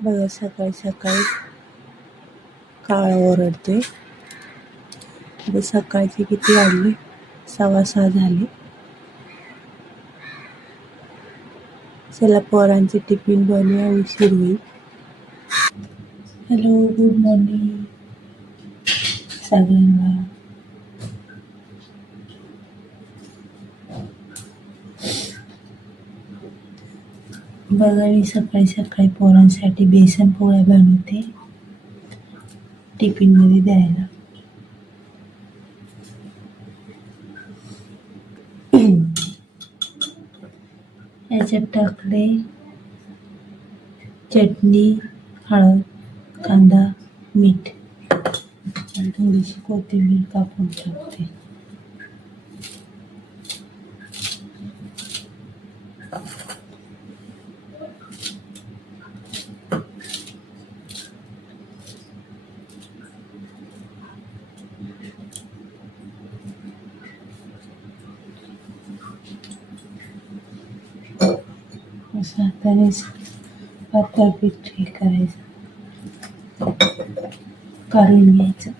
बघा सकाळी सकाळी काळा ओरडतोय. आता सकाळचे किती वाजले? 6:15 झाले. चला पोरांचे टिफिन बनवूया, उशीर होईल. हॅलो, गुड मॉर्निंग सगळ्यांना. बघा मी सकाळी सकाळी पोरांसाठी बेसन पोळ्या बनवते टिफिन मध्ये द्यायला. याच्यात टाकले चटणी, हळद, कांदा, मीठ आणि थोडीशी कोथिंबीर कापून टाकते. असं हातानेच पातळ पीठ हे करायचं, काढून घ्यायचं.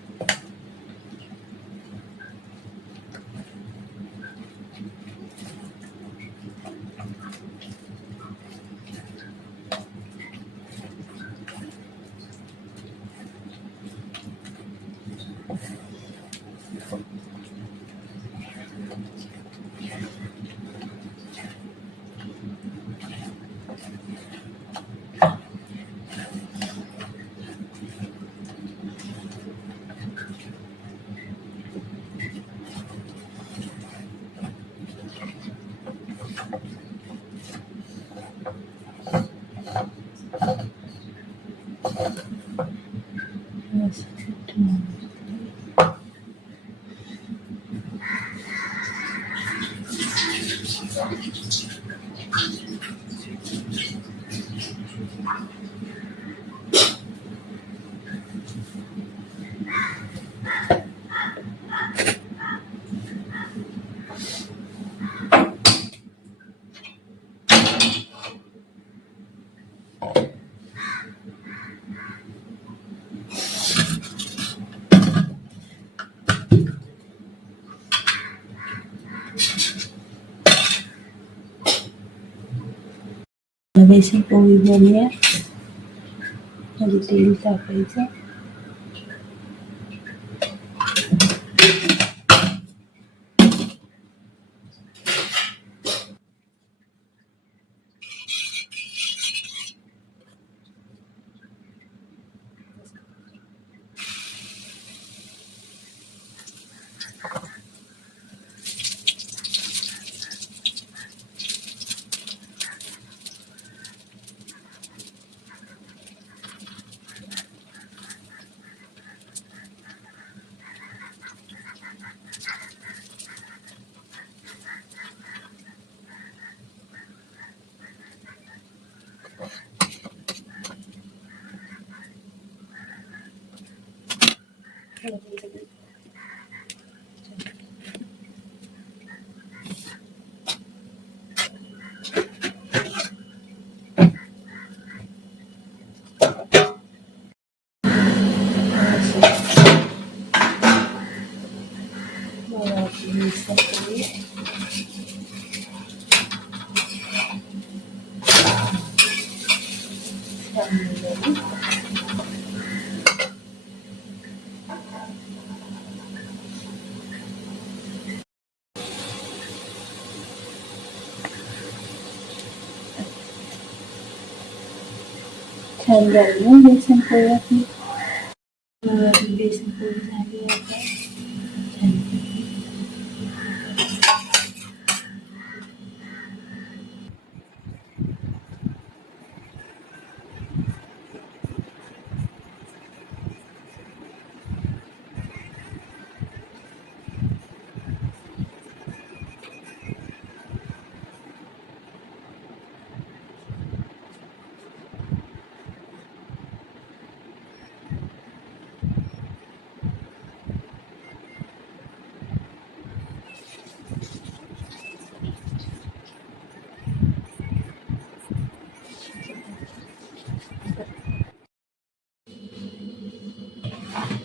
असं ठेवून बेसन पोळी बनवूया. मध्ये तेल टाकायचं. छान झाली बेसन पोळी आपली. बेसन पोळी झाली आता.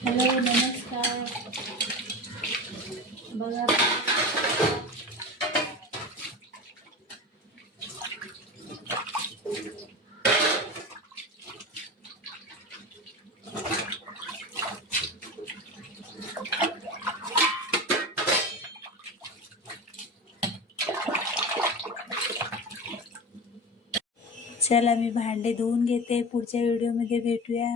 हॅलो नमस्कार. बघा चला मी भांडे धुवून घेते. पुढच्या व्हिडिओमध्ये भेटूया.